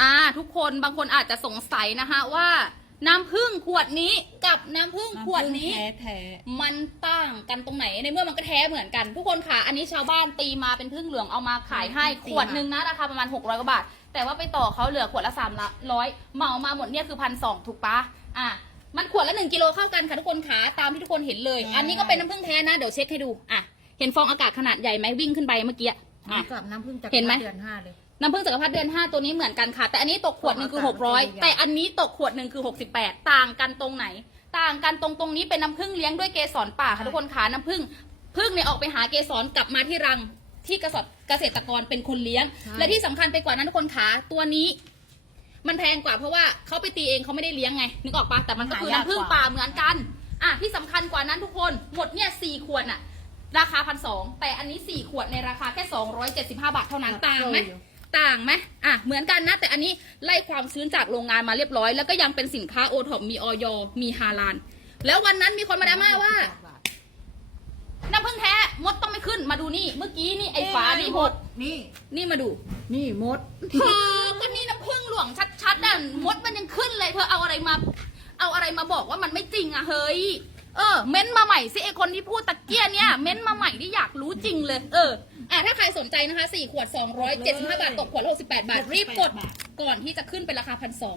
อ่า ทุกคนบางคนอาจจะสงสัยนะคะว่าน้ำผึ้งขวดนี้กับน้ำผึ้งขวดนี้แท้แท้มันต่างกันตรงไหนในเมื่อมันก็แท้เหมือนกัน ทุกคนค่ะ อันนี้ชาวบ้านตีมาเป็นพึ่งเหลืองเอามาขายให้ขวดหนึ่งนะราคาประมาณ 600กว่าบาท แต่ว่าไปต่อเขาเหลือขวดละ3ละร้อยเหมามาหมดเนี่ยคือพันสองถูกปะอะมันขวดละ1กิโลเข้ากันค่ะทุกคนค่ะตามที่ทุกคนเห็นเลย อันนี้ก็เป็นน้ำผึ้งแท้นะเดี๋ยวเช็คให้ดูอะเห็นฟองอากาศขนาดใหญ่ไหมวิ่งขึ้นไปเมื่อกี้เหมือะอนกับน้ำผึ้งจากเห็นไหมเดือนห้าเลย น้ำผึ้งจักรพรรดิเดือน5ตัวนี้เหมือนกันค่ะ แต่อันนี้ตกขวดหนึ่งคือ600แต่อันนี้ตกขวดหนึ่งคือ68ต่างกันตรงไหน ต่างกันตรงตรงนี้เป็นน้ำผึ้งเลี้ยงด้วยเกสรป่าค่ะทุกคนค่ะน้ำผึ้งผึ้งเนี่ยออกไปหาเกสรกลับมาที่รังที่เกษตรเกษตรกรเป็นคนเลี้ยงใช่และที่สำคัญไปกว่านั้นทุกคนค่ะตัวนี้มันแพงกว่าเพราะว่าเขาไปตีเองเขาไม่ได้เลี้ยงไงนึกออกปะแต่มันก็คือน้ำผึ้งป่าเหมือนกันอะที่สำคัญกว่านั้นทุกคนหมดเนี่ยสี่ขวดอะราคาพันสองแต่อันนี้สี่ขวดในราคาแค่สองร้อยเจ็ดสิบห้าบาทเท่านั้นต่างไหม ต่างไหมอะเหมือนกันนะ แต่อันนี้ไล่ความชื้นจากโรงงานมาเรียบร้อย แล้วก็ยังเป็นสินค้าโอท็อปมีออยมีฮาลาน แล้ววันนั้นมีคนมาดราม่าว่าน้ำผึ้งแท้มดต้องไม่ขึ้นมาดูนี่ เมื่อกี้นี่ไอ้ฝานี่หดนี่ นี่มาดู นี่มดเธอก็นี่น้ำผึ้งหลวงชัดๆอะมดมันยังขึ้นเลยเธอเอาอะไรมา เอาอะไรมาบอกว่ามันไม่จริงอะเฮ้ยเออ เม้นต์มาใหม่สิไอคนที่พูดตะเกียเนี่ย เม้นต์มาใหม่ที่อยากรู้จริงเลย เออ อะถ้าใครสนใจนะคะ 4 ขวด 275 บาท ตกขวดละ68 บาท รีบกดก่อนที่จะขึ้นเป็นราคาพันสอง